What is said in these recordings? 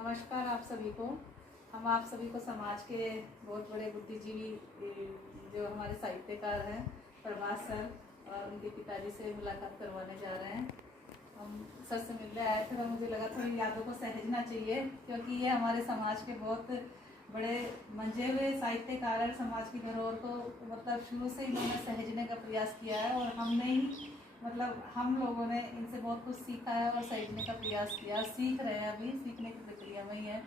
नमस्कार आप सभी को। हम आप सभी को समाज के बहुत बड़े बुद्धिजीवी जो हमारे साहित्यकार हैं प्रभास सर और उनके पिताजी से मुलाकात करवाने जा रहे हैं। हम सर से मिलने आए थे और मुझे लगा था इन यादों को सहेजना चाहिए, क्योंकि ये हमारे समाज के बहुत बड़े मंजे हुए साहित्यकार हैं। समाज की धरोहर को मतलब शुरू से इन्होंने सहेजने का प्रयास किया है और हमने ही हम लोगों ने इनसे बहुत कुछ सीखा है और सहेजने का प्रयास किया, सीख रहे हैं, अभी सीखने की प्रक्रिया में ही है।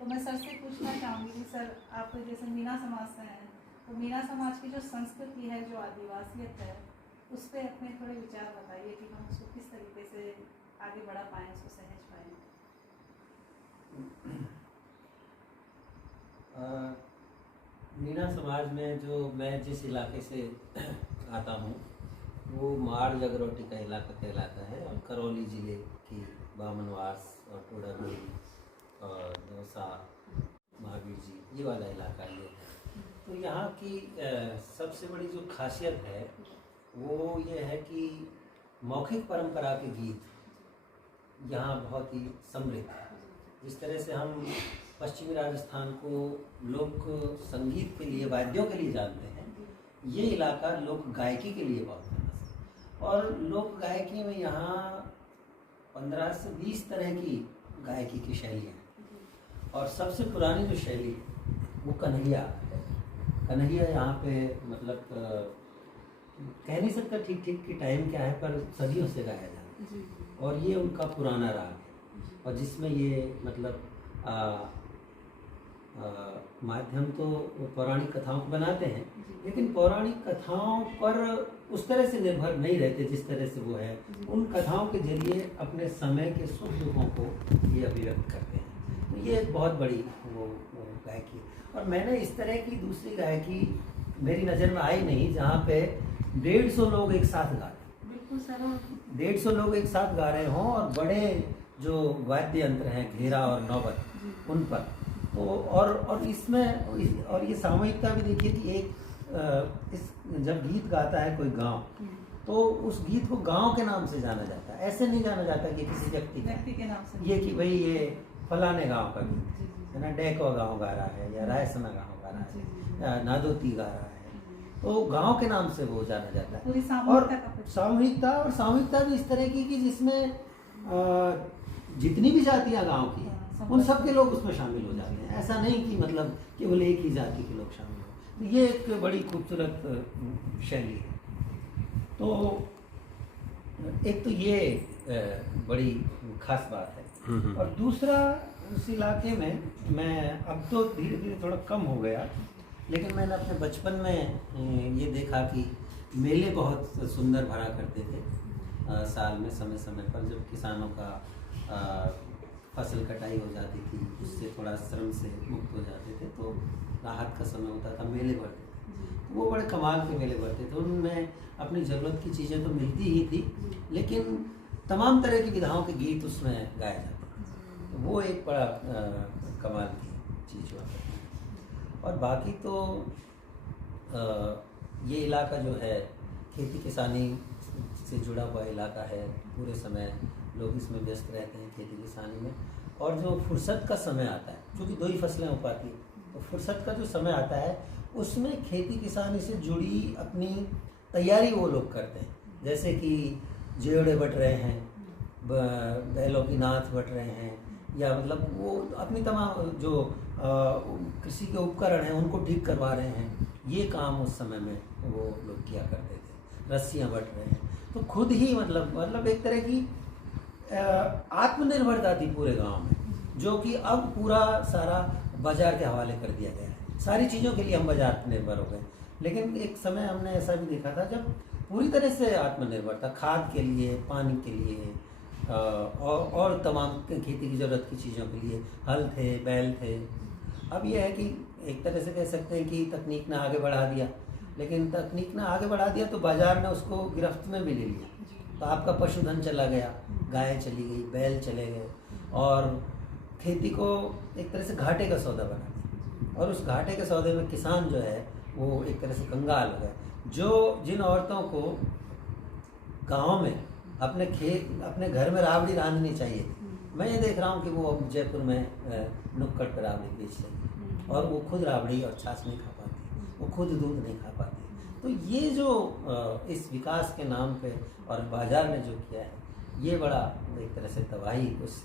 तो मैं सर से पूछना चाहूँगी कि सर आप जैसे मीना समाज से हैं, तो मीना समाज की जो संस्कृति है, जो आदिवासियत है, उस पर अपने थोड़े विचार बताइए कि हम उसको किस तरीके से आगे बढ़ा पाएँ, उसको सहेज पाएँ। मीना समाज में जो मैं जिस इलाके से आता हूँ वो माड़ जगरोटी का इलाका कहलाता है और करौली ज़िले की बामनवास और टोडागुड़ी और दौसा महावीर जी ये वाला इलाका ये है। तो यहाँ की सबसे बड़ी जो खासियत है वो ये है कि मौखिक परंपरा के गीत यहाँ बहुत ही समृद्ध है। जिस तरह से हम पश्चिमी राजस्थान को लोक संगीत के लिए, वाद्यों के लिए जानते हैं, ये इलाका लोक गायकी के लिए बहुत फेमस है। और लोक गायकी में यहाँ 15 से 20 तरह की गायकी की शैलियाँ हैं और सबसे पुरानी जो शैली है वो कन्हैया है। कन्हैया यहाँ पे मतलब कह नहीं सकता ठीक कि टाइम क्या है, पर सदियों से गाया जाता है और ये उनका पुराना राग है। और जिसमें ये मतलब माध्यम तो पौराणिक कथाओं को बनाते हैं, लेकिन पौराणिक कथाओं पर उस तरह से निर्भर नहीं रहते जिस तरह से वो है। उन कथाओं के जरिए अपने समय के सुख दुखों को ये अभिव्यक्त करते हैं। तो ये एक बहुत बड़ी वो गायकी है। और मैंने इस तरह की दूसरी गायकी मेरी नज़र में आई नहीं जहाँ पे 150 लोग एक साथ गा रहे। बिल्कुल सर, 150 लोग एक साथ गा रहे हों और बड़े जो वाद्य यंत्र हैं, घेरा और नौबत, उन पर तो और इसमें और ये सामूहिकता भी देखिए कि एक इस जब गीत गाता है कोई गांव, तो उस गीत को गांव के नाम से जाना जाता है। ऐसे नहीं जाना जाता कि किसी व्यक्ति के नाम से, ये कि भाई ये फलाने गांव का गीत है ना, डैको गांव गा रहा है या रायसना गांव गा रहा है या नादोती गा रहा है, तो गांव के नाम से वो जाना जाता है। और सामूहिकता भी इस तरह की कि जिसमें जितनी भी जातियां गांव की उन सब के लोग उसमें शामिल हो जाते हैं। ऐसा नहीं कि मतलब केवल एक ही जाति के लोग शामिल हो। तो ये एक बड़ी खूबसूरत शैली है। तो एक तो ये बड़ी खास बात है। और दूसरा, उस इलाके में मैं अब तो धीरे धीरे थोड़ा कम हो गया, लेकिन मैंने अपने बचपन में ये देखा कि मेले बहुत सुंदर भरा करते थे साल में समय पर। जब किसानों का फसल कटाई हो जाती थी, उससे थोड़ा श्रम से मुक्त हो जाते थे, तो राहत का समय होता था, मेले भरते थे। वो बड़े कमाल के मेले भरते थे। उनमें अपनी ज़रूरत की चीज़ें तो मिलती ही थी, लेकिन तमाम तरह की विधाओं के गीत उसमें गाए जाते थे। तो वो एक बड़ा कमाल की चीज़ हुआ करती। और बाकी तो ये इलाका जो है खेती किसानी से जुड़ा हुआ इलाका है। पूरे समय लोग इसमें व्यस्त रहते हैं खेती किसानी में। और जो फुर्सत का समय आता है, क्योंकि 2 ही फसलें हो पाती हैं, तो फुर्सत का जो समय आता है उसमें खेती किसानी से जुड़ी अपनी तैयारी वो लोग करते हैं। जैसे कि जेवड़े बट रहे हैं, बैलों की नाथ बट रहे हैं, या मतलब वो अपनी तमाम जो कृषि के उपकरण हैं उनको ठीक करवा रहे हैं। ये काम उस समय में वो लोग किया करते थे। रस्सियाँ बट रहे हैं, तो खुद ही मतलब एक तरह की आत्मनिर्भरता थी पूरे गांव में, जो कि अब पूरा सारा बाजार के हवाले कर दिया गया है। सारी चीज़ों के लिए हम बाजार पर निर्भर हो गए। लेकिन एक समय हमने ऐसा भी देखा था जब पूरी तरह से आत्मनिर्भर था, खाद के लिए, पानी के लिए और तमाम खेती की ज़रूरत की चीज़ों के लिए हल थे, बैल थे। अब यह है कि एक तरह से कह सकते हैं कि तकनीक ने आगे बढ़ा दिया, लेकिन तकनीक ने आगे बढ़ा दिया तो बाज़ार ने उसको गिरफ्त में भी ले लिया। तो आपका पशुधन चला गया, गाय चली गई, बैल चले गए, और खेती को एक तरह से घाटे का सौदा बना दिया। और उस घाटे के सौदे में किसान जो है वो एक तरह से कंगाल हो गया। जिन औरतों को गाँव में अपने घर में राबड़ी रांधनी चाहिए, मैं ये देख रहा हूँ कि वो अब जयपुर में नुक्कड़ पर राबड़ी बेच रही है और वो खुद राबड़ी और छाछ नहीं खा पाती, वो खुद दूध नहीं खा पाती। तो ये जो इस विकास के नाम पे और बाजार ने जो किया है, ये बड़ा एक तरह से तबाही उस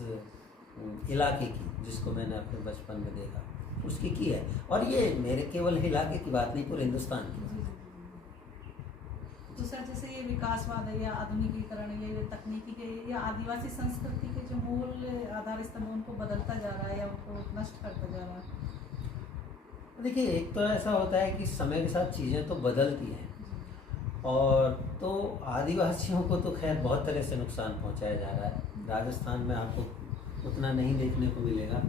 इलाके की, जिसको मैंने अपने बचपन में देखा, उसकी की है। और ये मेरे केवल इलाके की बात नहीं, पूरे हिंदुस्तान की। तो सर जैसे ये विकासवाद है या आधुनिकीकरण है, ये तकनीकी के या आदिवासी संस्कृति के जो मूल आधार स्तंभ उनको बदलता जा रहा है या उनको नष्ट करता जा रहा है? देखिए, एक तो ऐसा होता है कि समय के साथ चीज़ें तो बदलती हैं, और तो आदिवासियों को तो खैर बहुत तरह से नुकसान पहुंचाया जा रहा है। राजस्थान में आपको उतना नहीं देखने को मिलेगा,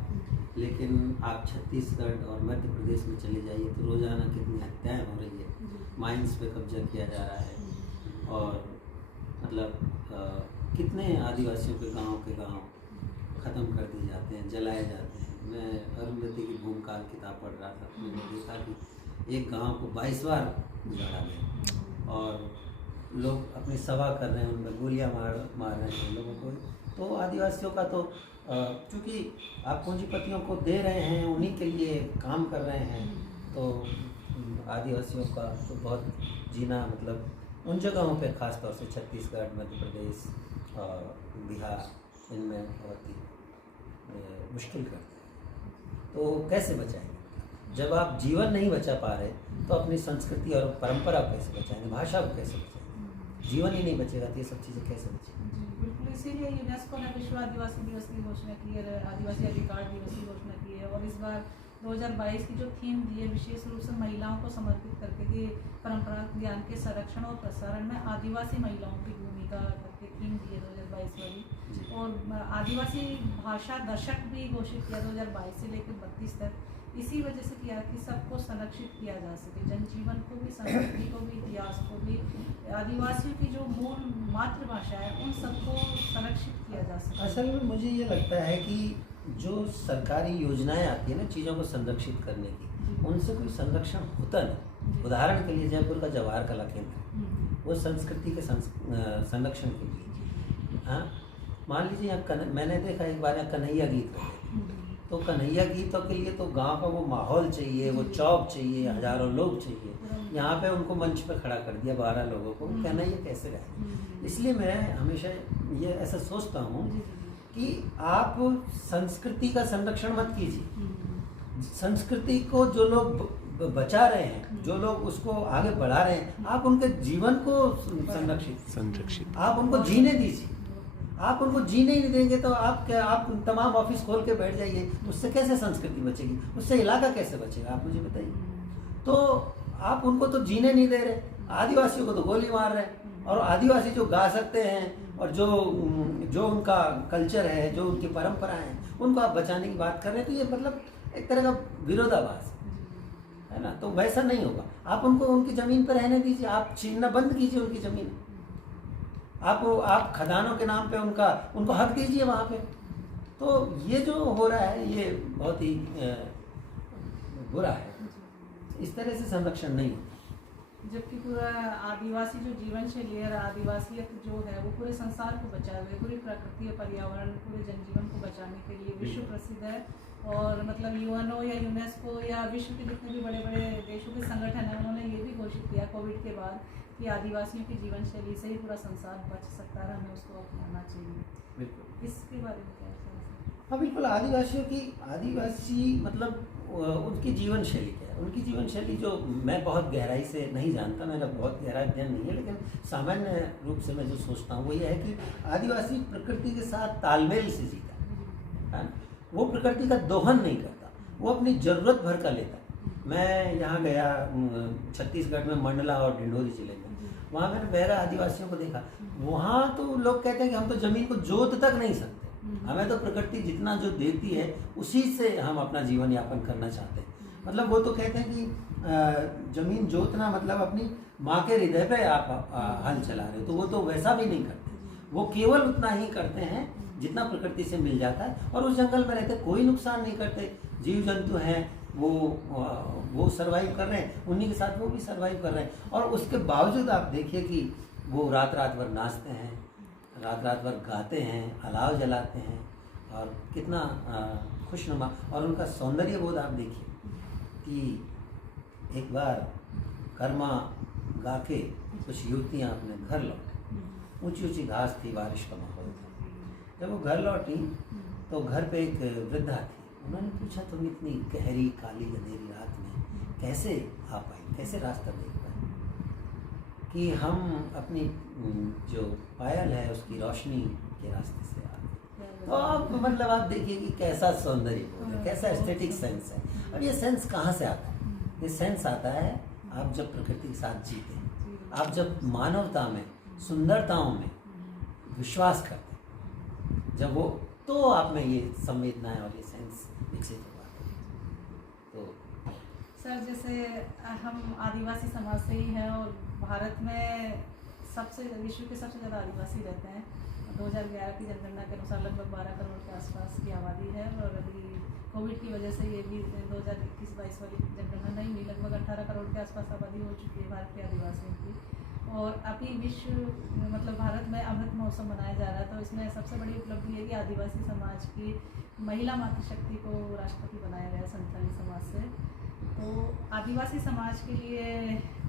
लेकिन आप छत्तीसगढ़ और मध्य प्रदेश में चले जाइए तो रोज़ाना कितनी हत्याएं हो रही है, माइंस पे कब्जा किया जा रहा है, और मतलब कितने आदिवासियों के गांव ख़त्म कर दिए जाते हैं, जलाए जाते हैं। मैं अरुंधति की भूमकाल किताब पढ़ रहा था, मैंने देखा कि एक गांव को 22 बार उजाड़ा गया और लोग अपनी सभा कर रहे हैं, उनमें गोलियां मार रहे हैं लोगों को। तो आदिवासियों का तो चूँकि आप पूंजीपतियों को दे रहे हैं, उन्हीं के लिए काम कर रहे हैं, तो आदिवासियों का तो बहुत जीना मतलब उन जगहों पे ख़ास तौर से छत्तीसगढ़, मध्य प्रदेश और बिहार, इनमें बहुत ही मुश्किल करते हैं। तो कैसे बचाएंगे? जब आप जीवन नहीं बचा पा रहे तो अपनी संस्कृति और परंपरा को कैसे बचाएंगे, भाषा को कैसे बचाएंगे? जीवन ही नहीं बचेगा तो ये सब चीज़ें कैसे बचेंगी? बिल्कुल, इसीलिए यूनेस्को ने विश्व आदिवासी दिवस की घोषणा की है, आदिवासी अधिकार दिवस की घोषणा की है, और इस बार 2022 की जो थीम दी है विशेष रूप से महिलाओं को समर्पित करके कि परंपरागत ज्ञान के संरक्षण और प्रसारण में आदिवासी महिलाओं की भूमिका करके थीम दी है 2022 वाली। और आदिवासी भाषा दशक भी घोषित किया 2022 से लेकर 32 तक, इसी वजह से किया कि सबको संरक्षित किया जा सके, जनजीवन को भी, संस्कृति को भी, इतिहास को भी, आदिवासियों की जो मूल मातृभाषा है उन सबको संरक्षित किया जा सके। असल में मुझे ये लगता है कि जो सरकारी योजनाएं आती है ना चीज़ों को संरक्षित करने की, उनसे कोई संरक्षण होता नहीं। उदाहरण के लिए जयपुर का जवाहर कला केंद्र, वो संस्कृति के संरक्षण के लिए, हाँ मान लीजिए यहाँ मैंने देखा एक बार यहाँ कन्हैया गीत हो गए, तो कन्हैया गीतों के लिए तो गांव का वो माहौल चाहिए, वो चौक चाहिए, हजारों लोग चाहिए। यहाँ पे उनको मंच पे खड़ा कर दिया 12 लोगों को, कन्हैया कैसे रहे? इसलिए मैं हमेशा ये ऐसा सोचता हूँ कि आप संस्कृति का संरक्षण मत कीजिए। संस्कृति को जो लोग बचा रहे हैं, जो लोग उसको आगे बढ़ा रहे हैं, आप उनके जीवन को संरक्षित आप उनको जीने दीजिए। आप उनको जीने ही नहीं देंगे तो आप तमाम ऑफिस खोल के बैठ जाइए, उससे कैसे संस्कृति बचेगी? उससे इलाका कैसे बचेगा? आप मुझे बताइए। तो आप उनको तो जीने नहीं दे रहे, आदिवासियों को तो गोली मार रहे हैं, और आदिवासी जो गा सकते हैं और जो उनका कल्चर है, जो उनकी परंपरा है, उनको आप बचाने की बात कर रहे हैं, तो ये मतलब एक तरह का विरोधाभास है ना। तो वैसा नहीं होगा। आप उनको उनकी ज़मीन पर रहने दीजिए, आप छीनना बंद कीजिए उनकी ज़मीन। आप खदानों के नाम पे उनको हक दीजिए वहाँ पे। तो ये जो हो रहा है ये बहुत ही बुरा है। इस तरह से संरक्षण नहीं होता। जबकि पूरा आदिवासी जो जीवन शैली है, आदिवासियत जो है वो पूरे संसार को बचाए हुए, पूरी प्रकृति और पर्यावरण, पूरे जनजीवन को बचाने के लिए विश्व प्रसिद्ध है। और मतलब यूएनओ या यूनेस्को या विश्व के जितने भी बड़े बड़े देशों के संगठन हैं, उन्होंने ये भी घोषित किया कोविड के बाद कि आदिवासियों की जीवन शैली से ही पूरा संसार बच सकता है, हमें उसको अपनाना चाहिए। बिल्कुल, इसके बारे में क्या है? हाँ बिल्कुल। आदिवासी मतलब उनकी जीवन शैली क्या है? उनकी जीवन शैली जो मैं बहुत गहराई से नहीं जानता, मेरा बहुत गहरा अध्ययन नहीं है, लेकिन सामान्य रूप से मैं जो सोचता हूँ वो ये है कि आदिवासी प्रकृति के साथ तालमेल से जीता है। वो प्रकृति का दोहन नहीं करता, वो अपनी ज़रूरत भर का लेता है। मैं यहाँ गया छत्तीसगढ़ में मंडला और डिंडोरी जिले में, वहाँ मैंने बहरा आदिवासियों को देखा। वहाँ तो लोग कहते हैं कि हम तो ज़मीन को जोत तक नहीं सकते, हमें तो प्रकृति जितना जो देती है उसी से हम अपना जीवन यापन करना चाहते हैं। मतलब वो तो कहते हैं कि ज़मीन जोतना मतलब अपनी माँ के हृदय पे आप हल चला रहे हो, तो वो तो वैसा भी नहीं करते। वो केवल उतना ही करते हैं जितना प्रकृति से मिल जाता है, और उस जंगल में रहते कोई नुकसान नहीं करते। जीव जंतु हैं वो सर्वाइव कर रहे हैं, उन्हीं के साथ वो भी सर्वाइव कर रहे हैं। और उसके बावजूद आप देखिए कि वो रात रात भर नाचते हैं, रात रात भर गाते हैं, अलाव जलाते हैं, और कितना खुशनुमा, और उनका सौंदर्य बोध आप देखिए कि एक बार कर्मा गा के कुछ युवतियाँ अपने घर लौटी, ऊंची ऊंची घास थी, बारिश का माहौल था। जब वो घर लौटी तो घर पे एक वृद्धा थी। उन्होंने पूछा, तुम इतनी गहरी काली अंधेरी रात में कैसे आ पाई, कैसे रास्ता देख पाई? कि हम अपनी जो पायल है उसकी रोशनी के रास्ते से आ गए। तो आप मतलब आप देखिए कि कैसा सौंदर्य है, कैसा एस्थेटिक सेंस है। अब ये सेंस कहाँ से आता है? ये सेंस आता है आप जब प्रकृति के साथ जीते हैं, आप जब मानवता में, सुंदरताओं में विश्वास करते हैं, जब वो, तो आप में ये संवेदनाएं और ये सेंस विकसित हुआ है। तो सर जैसे हम आदिवासी समाज से ही हैं और भारत में विश्व के सबसे ज़्यादा आदिवासी रहते हैं। 2011 की जनगणना के अनुसार लगभग 12 करोड़ के आसपास की आबादी है और अभी कोविड की वजह से ये भी 2021-22 वाली जनगणना नहीं हुई, लगभग 18 करोड़ के आसपास आबादी हो चुकी है भारत के आदिवासियों की। और अभी भारत में अमृत महोत्सव मनाया जा रहा है, तो इसमें सबसे बड़ी उपलब्धि है कि आदिवासी समाज की महिला मातृशक्ति को राष्ट्रपति बनाया गया संथाली समाज से। तो आदिवासी समाज के लिए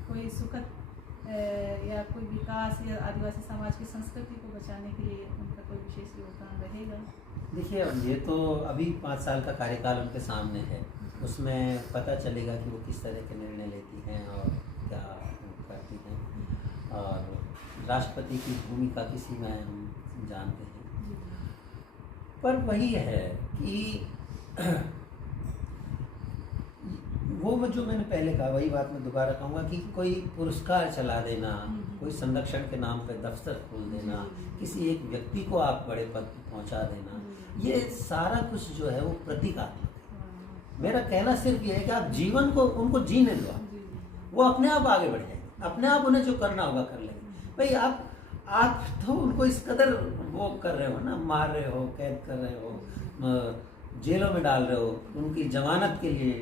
कोई सुखद या कोई विकास या आदिवासी समाज की संस्कृति को बचाने के लिए उनका कोई विशेष योगदान रहेगा? देखिए, ये तो अभी 5 साल का कार्यकाल उनके सामने है, उसमें पता चलेगा कि वो किस तरह के निर्णय लेती हैं और क्या करती हैं। और राष्ट्रपति की भूमिका किसी में हम जानते हैं, पर वही है कि वो जो मैंने पहले कहा, वही बात मैं दोबारा कहूँगा कि कोई पुरस्कार चला देना, कोई संरक्षण के नाम पे दफ्तर खोल देना, किसी एक व्यक्ति को आप बड़े पद पर पहुँचा देना, ये सारा कुछ जो है वो प्रतीकात्मक है। मेरा कहना सिर्फ ये है कि आप जीवन को उनको जीने दो, वो अपने आप आगे बढ़ जाएंगे, अपने आप उन्हें जो करना होगा कर लेंगे। भाई आप तो उनको इस कदर वो कर रहे हो ना, मार रहे हो, कैद कर रहे हो, जेलों में डाल रहे हो, उनकी जमानत के लिए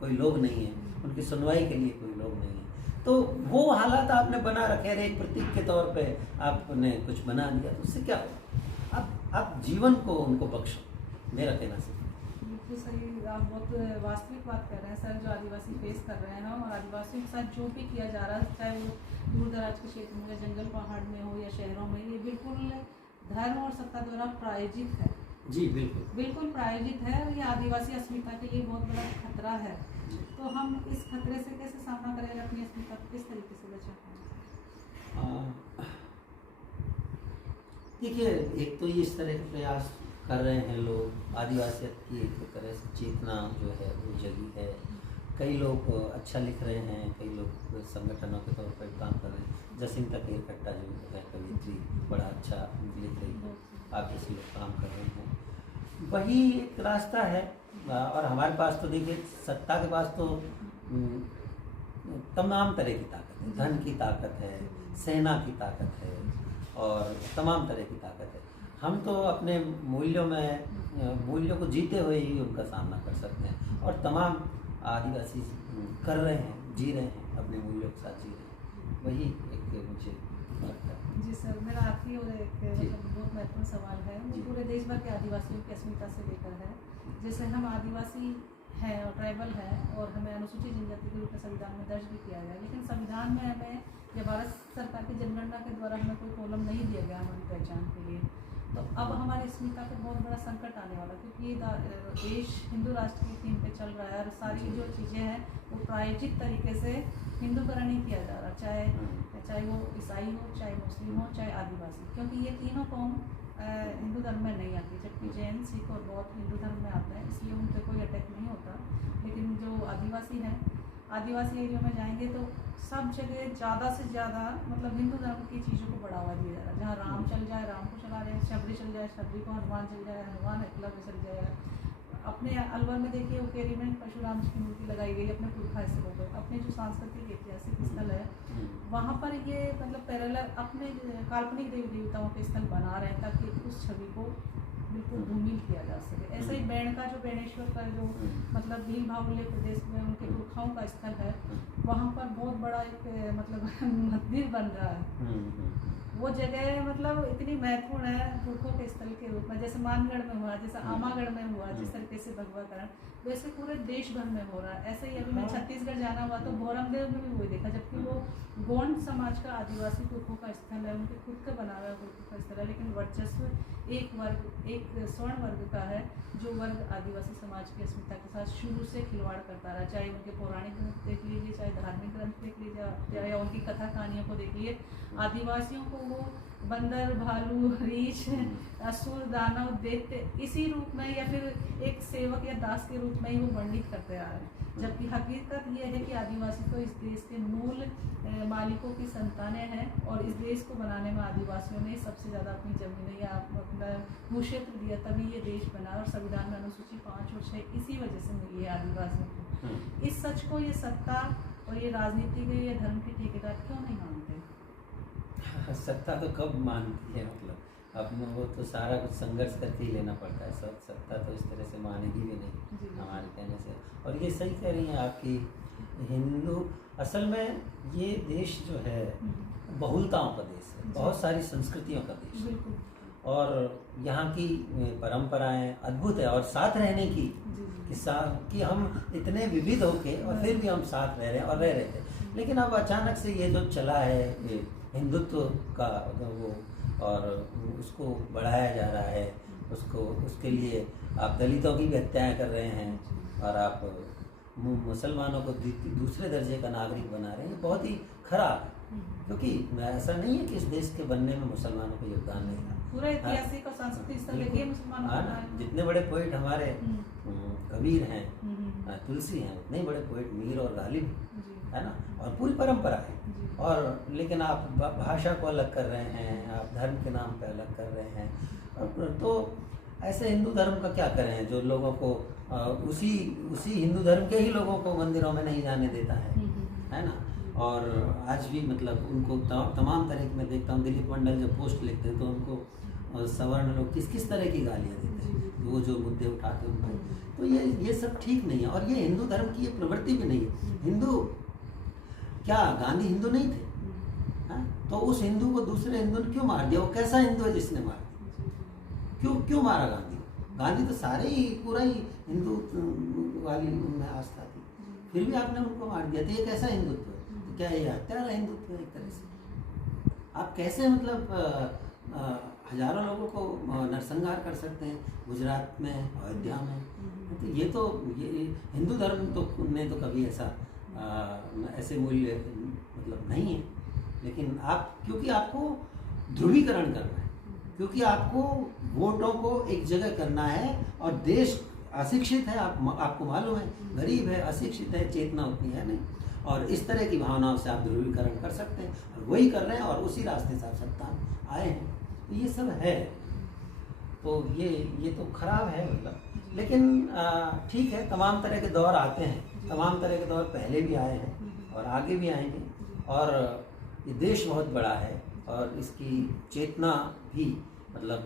कोई लोग नहीं है, उनकी सुनवाई के लिए कोई लोग नहीं है। तो वो हालात आपने बना रखे, एक प्रतीक के तौर पे आपने कुछ बना दिया, तो उससे क्या होगा? आप जीवन को उनको बख्शो, मेरा कहना से। बिल्कुल सही, आप बहुत वास्तविक बात कर रहे हैं सर, जो आदिवासी फेस कर रहे हैं। और आदिवासियों के साथ जो भी किया जा रहा है, चाहे वो दूर दराज के क्षेत्र में, जंगल पहाड़ में हो या शहरों में, ये बिल्कुल धर्म और सत्ता द्वारा प्रायोजित है। जी बिल्कुल प्रायोजित है। ये आदिवासी अस्मिता के लिए बहुत बड़ा खतरा है। तो हम इस खतरे से कैसे सामना करेंगे, अपनी अस्मिता को किस तरीके से बचा पाएंगे? देखिए, एक तो ये इस तरह के प्रयास कर रहे हैं लोग, आदिवासियत की एक तरह से चेतना जो है वो जगी है। कई लोग अच्छा लिख रहे हैं, कई लोग संगठनों के तौर पर काम कर रहे हैं। जसिंता केरकट्टा जो है कवित्री, बड़ा अच्छा लिख रही है, आप जैसे लोग काम कर रहे हैं, वही एक रास्ता है। और हमारे पास तो देखिए, सत्ता के पास तो तमाम तरह की ताकत है, धन की ताकत है, सेना की ताकत है और तमाम तरह की ताकत है। हम तो अपने मूल्यों को जीते हुए ही उनका सामना कर सकते हैं, और तमाम आदिवासी कर रहे हैं, जी रहे हैं, अपने मूल्यों के साथ जी रहे हैं। वही एक मुझे लगता है। जी सर, मेरा आखिरी और एक बहुत महत्वपूर्ण सवाल है, वो पूरे देश भर के आदिवासियों की अस्मिता से लेकर है। जैसे हम आदिवासी हैं और ट्राइबल हैं, और हमें अनुसूचित जनजाति के रूप में संविधान में दर्ज भी किया गया, लेकिन संविधान में हमें या भारत सरकार की जनगणना के द्वारा हमें कोई कॉलम नहीं दिया गया हमारी पहचान के लिए। तो अब हमारी अस्मिता पर बहुत बड़ा संकट आने वाला, क्योंकि ये देश हिंदू राष्ट्र की थीम पे चल रहा है, और सारी जो चीज़ें हैं वो प्रायोजित तरीके से हिंदूकरण ही किया जा रहा, चाहे वो ईसाई हो, चाहे मुस्लिम हो, चाहे आदिवासी, क्योंकि ये तीनों कौम हिंदू धर्म में नहीं आती, जबकि जैन, सिख और बौद्ध हिंदू धर्म में आते हैं, इसलिए उन पर कोई अटैक नहीं होता। लेकिन जो आदिवासी हैं, आदिवासी एरिया में जाएंगे तो सब जगह ज़्यादा से ज़्यादा हिंदू धर्म की चीज़ों को बढ़ावा दिया जा रहा है। जहाँ राम चल जाए, राम को चला रहे हैं, शबरी चल जाए, शबरी को, हनुमान चल जाए, हनुमान एकलव्य चल जाएगा। अपने अलवर में देखिए, उकेरी में परशुराम जी की मूर्ति लगाई गई अपने पुरखा स्थलों पर। अपने जो सांस्कृतिक ऐतिहासिक स्थल है, वहाँ पर ये पैरेलल अपने काल्पनिक देवी देवताओं के स्थल बना रहे हैं, ताकि उस छवि को बिल्कुल धूमिल किया जा सके। ऐसे ही बैण का जो बैणेश्वर का जो भील भावले प्रदेश में उनके पुरखाओं का स्थल है, वहाँ पर बहुत बड़ा एक मंदिर बन रहा है। वो जगह मतलब इतनी महत्वपूर्ण है पुरखों के स्थल के रूप में। जैसे मानगढ़ में हुआ, जैसे आमागढ़ में हुआ, जिस तरीके से भगवाकरण, वैसे पूरे देश भर में हो रहा है। ऐसे ही अभी मैं छत्तीसगढ़ जाना हुआ तो भोरमदेव में भी वही देखा, जबकि वो गोंड समाज का आदिवासी पुरखों का स्थल है, उनके खुद का बना हुआ पुरखों का स्थल है, लेकिन वर्चस्व एक वर्ग, एक स्वर्ण वर्ग का है, जो वर्ग आदिवासी समाज की अस्मिता के साथ शुरू से खिलवाड़ करता रहा। चाहे उनके पौराणिक ग्रंथ देख लीजिए, चाहे धार्मिक ग्रंथ देख लीजिए, या उनकी कथा कहानियों को देखिए, आदिवासियों को वो बंदर, भालू, रीछ, असुर, दानव, दैत्य इसी रूप में या फिर एक सेवक या दास के रूप में ही वो वर्णित करते आ रहे हैं। जबकि हकीकत ये है कि आदिवासी तो इस देश के मूल मालिकों की संतानें हैं, और इस देश को बनाने में आदिवासियों ने सबसे ज़्यादा अपनी जमीनें या अपना भूक्षेत्र दिया, तभी ये देश बना। और संविधान में अनुसूची 5 और 6 इसी वजह से मिली है आदिवासियों को। इस सच को ये सत्ता और ये राजनीति के, ये धर्म के ठेकेदार क्यों नहीं मानते? सत्ता तो कब मानती है, मतलब अब वो तो सारा कुछ संघर्ष करके ही लेना पड़ता है। सब सत्ता तो इस तरह से मानेगी भी नहीं हमारे कहने से। और ये सही कह रही हैं आपकी, हिंदू असल में ये देश जो है बहुलताओं का देश है, बहुत सारी संस्कृतियों का देश है, और यहाँ की परंपराएं अद्भुत है, और साथ रहने की कि हम इतने विविध होके और फिर भी हम साथ रह रहे हैं और रह रहे थे। लेकिन अब अचानक से ये जो चला है ये हिंदुत्व का वो, और उसको बढ़ाया जा रहा है, उसको उसके लिए आप दलितों की भी हत्याएं कर रहे हैं, और आप मुसलमानों को दूसरे दर्जे का नागरिक बना रहे हैं। ये बहुत ही खराब है, क्योंकि ऐसा नहीं है कि इस देश के बनने में मुसलमानों का योगदान नहीं था। पूरा ऐतिहासिक और सांस्कृतिक स्थल देखिए मुसलमानों का। जितने बड़े पोइट हमारे कबीर हैं, तुलसी हैं, उतने ही बड़े पोइट मीर और गालिब है ना, और पूरी परंपरा है। और लेकिन आप भाषा को अलग कर रहे हैं, आप धर्म के नाम पे अलग कर रहे हैं, और तो ऐसे हिंदू धर्म का क्या करें जो लोगों को उसी हिंदू धर्म के ही लोगों को मंदिरों में नहीं जाने देता है ना। और आज भी मतलब उनको तमाम तरह की, मैं देखता हूँ दिलीप मंडल जब पोस्ट लिखते हैं तो उनको सवर्ण लोग किस तरह की गालियाँ देते हैं, वो जो मुद्दे उठाते हैं उनको। तो ये सब ठीक नहीं है, और ये हिंदू धर्म की ये प्रवृत्ति भी नहीं है। हिंदू क्या गांधी हिंदू नहीं थे? हाँ? तो उस हिंदू को दूसरे हिंदू ने क्यों मार दिया? वो कैसा हिंदू है जिसने मार दिया? क्यों मारा गांधी? गांधी तो सारे ही पूरा ही हिंदू वाली उनमें आस्था थी, फिर भी आपने उनको मार दिया। तो ये कैसा हिंदुत्व है? तो क्या ये हत्या वाला हिंदुत्व है एक तरह से? आप कैसे मतलब हजारों लोगों को नरसंहार कर सकते हैं गुजरात में, अयोध्या में? तो ये हिंदू धर्म तो ने तो कभी ऐसे मूल्य मतलब नहीं है। लेकिन आप, क्योंकि आपको ध्रुवीकरण करना है, क्योंकि आपको वोटों को एक जगह करना है, और देश अशिक्षित है, आपको मालूम है, गरीब है, अशिक्षित है, चेतना उतनी है नहीं, और इस तरह की भावनाओं से आप ध्रुवीकरण कर सकते हैं, और वही कर रहे हैं, और उसी रास्ते से आप सत्ता आए हैं। तो ये सब है, तो ये तो खराब है मतलब। लेकिन ठीक है, तमाम तरह के दौर आते हैं, तमाम तरह के दौर पहले भी आए हैं और आगे भी आएंगे, और ये देश बहुत बड़ा है, और इसकी चेतना भी मतलब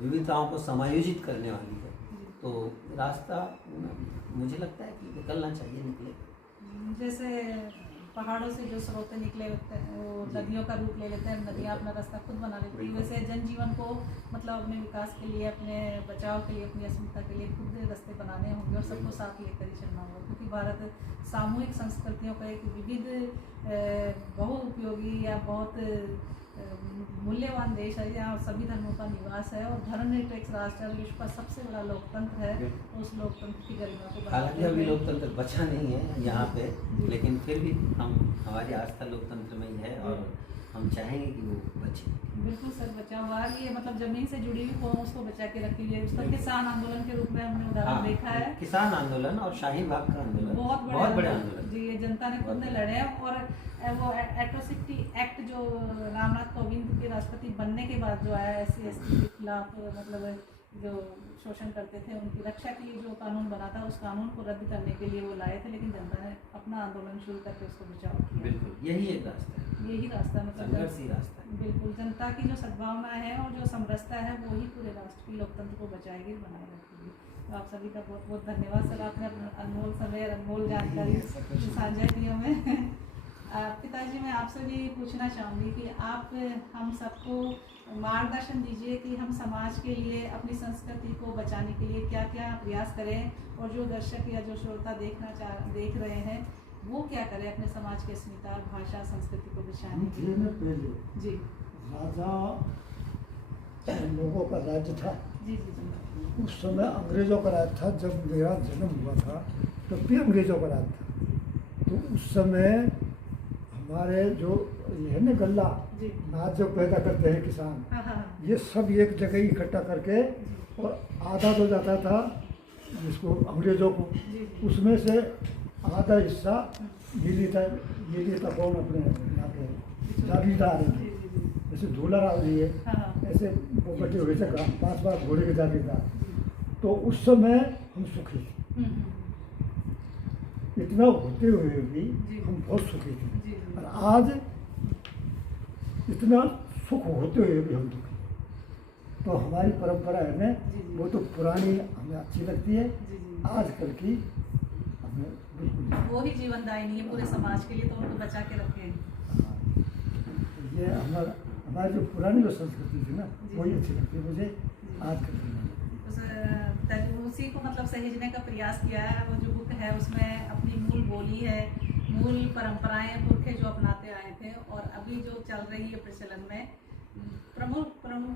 विविधताओं को समायोजित करने वाली है। तो रास्ता मुझे लगता है कि निकलना चाहिए, निकले। जैसे पहाड़ों से जो स्रोत निकले होते हैं वो नदियों का रूप ले लेते हैं, नदियाँ अपना रास्ता खुद बना लेती है। वैसे जनजीवन को मतलब अपने विकास के लिए, अपने बचाव के लिए, अपनी अस्मिता के लिए खुद रास्ते बनाने होंगे, और सबको साथ लेकर ही चलना होगा। क्योंकि भारत सामूहिक संस्कृतियों का एक विविध बहुउपयोगी या बहुत मूल्यवान देश है, जहाँ सभी धर्मों का निवास है, और धर्मनिरपेक्ष राष्ट्र विश्व का सबसे बड़ा लोकतंत्र है। उस लोकतंत्र की गरिमा को हालांकि अभी लोकतंत्र बचा नहीं है यहाँ पे, लेकिन फिर भी हमारी आस्था लोकतंत्र में ही है, और हम चाहेंगे कि वो बचे। बिल्कुल सर, बचा हुआ है। ये मतलब जमीन से जुड़ी हुई कौम उसको बचा के रखी है। उसका किसान आंदोलन के रूप में हमने उदाहरण देखा है। किसान आंदोलन और शाहीन बाग का आंदोलन बहुत बड़े आंदोलन जी, ये जनता ने खुद ने लड़े हैं। और वो एट्रोसिटी एक्ट जो रामनाथ कोविंद के राष्ट्रपति बनने के बाद जो आया, SC/ST के खिलाफ मतलब जो शोषण करते थे उनकी रक्षा के लिए जो कानून बना था, उस कानून को रद्द करने के लिए वो लाए थे, लेकिन जनता ने अपना आंदोलन शुरू करके उसको बचाव किया। बिल्कुल यही एक रास्ता है, यही रास्ता मतलब संघर्षी रास्ता है। बिल्कुल, जनता की जो सद्भावना है और जो समरसता है वो ही पूरे राष्ट्र की लोकतंत्र को बचाएगी, बनाए रखेगी। तो आप सभी का बहुत बहुत धन्यवाद सर, आपने अपना अनमोल समय, अनमोल जानकारी साझा की हमें। पिताजी, मैं आपसे भी पूछना चाहूँगी कि आप हम सबको मार्गदर्शन दीजिए कि हम समाज के लिए अपनी संस्कृति को बचाने के लिए क्या क्या प्रयास करें, और जो दर्शक या जो श्रोता देख रहे हैं वो क्या करें अपने समाज की अस्मिता, भाषा, संस्कृति को बचाने के लिए। पहले जी राजा लोगों का राज्य था। जी जी जी। उस समय अंग्रेजों का राज था। जब मेरा जन्म हुआ था तो फिर अंग्रेजों का राज था। तो उस समय हमारे जो ये है ना गल्ला, जी। नाज जो पैदा करते हैं किसान, हाँ हाँ हाँ। ये सब एक जगह इकट्ठा करके, और आधा तो जाता था जिसको अंग्रेजों को, जी जी। उसमें से आधा हिस्सा मिली था कौन अपने यहाँ के जागीरदार जी हैं, जी जी। जैसे धूला राव जी है, हाँ हाँ। ऐसे वो बटे हुए थे 5 घोड़े के जागीरदार। तो उस समय हम सुखी थे, हम्म। इतना होते हुए भी जी। हम बहुत सुखी थे। जी जी। और आज इतना सुख होते हुए भी हम दुखी। तो हमारी परंपरा है ना, जी, जी। वो तो पुरानी हमें अच्छी लगती है, जी जी। आजकल की हमें बिल्कुल नहीं। वो ही जीवनदायिनी है पूरे समाज के लिए, तो उनको बचा के रखें। ये हमारी जो पुरानी जो संस्कृति थी ना, जी। वही अच्छी लगती है मुझे, आजकल की नहीं। उसी को मतलब सहेजने का प्रयास किया है। वो जो बुक है उसमें अपनी मूल बोली है, मूल परंपराएं पुरखे जो अपनाते आए थे, और अभी जो चल रही है प्रचलन में प्रमुख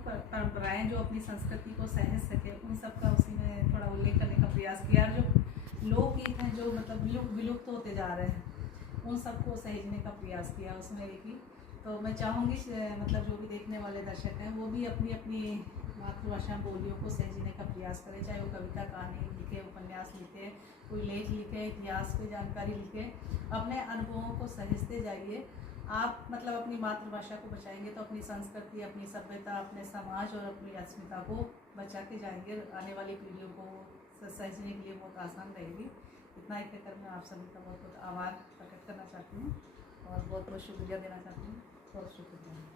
परंपराएं जो अपनी संस्कृति को सहज सके, उन सब का उसी में थोड़ा उल्लेख करने का प्रयास किया। और जो लोकगीत हैं जो मतलब विलुप्त होते जा रहे हैं, उन सबको सहेजने का प्रयास किया उसमें एक ही। तो मैं चाहूँगी मतलब जो भी देखने वाले दर्शक हैं वो भी अपनी अपनी मातृभाषा बोलियों को सहेजने का प्रयास करें, चाहे वो कविता, कहानी लिखे, उपन्यास लिखे, कोई लेख लिखे, इतिहास पे जानकारी लिखे, अपने अनुभवों को सहेजते जाइए। आप मतलब अपनी मातृभाषा को बचाएंगे तो अपनी संस्कृति, अपनी सभ्यता, अपने समाज और अपनी अस्मिता को बचा के जाएंगे। आने वाली पीढ़ियों को सहेजने के लिए बहुत आसान रहेगी। इतना ही कहकर मैं आप सभी का बहुत बहुत आभार प्रकट करना चाहती हूँ और बहुत बहुत शुक्रिया देना चाहती हूँ। बहुत शुक्रिया।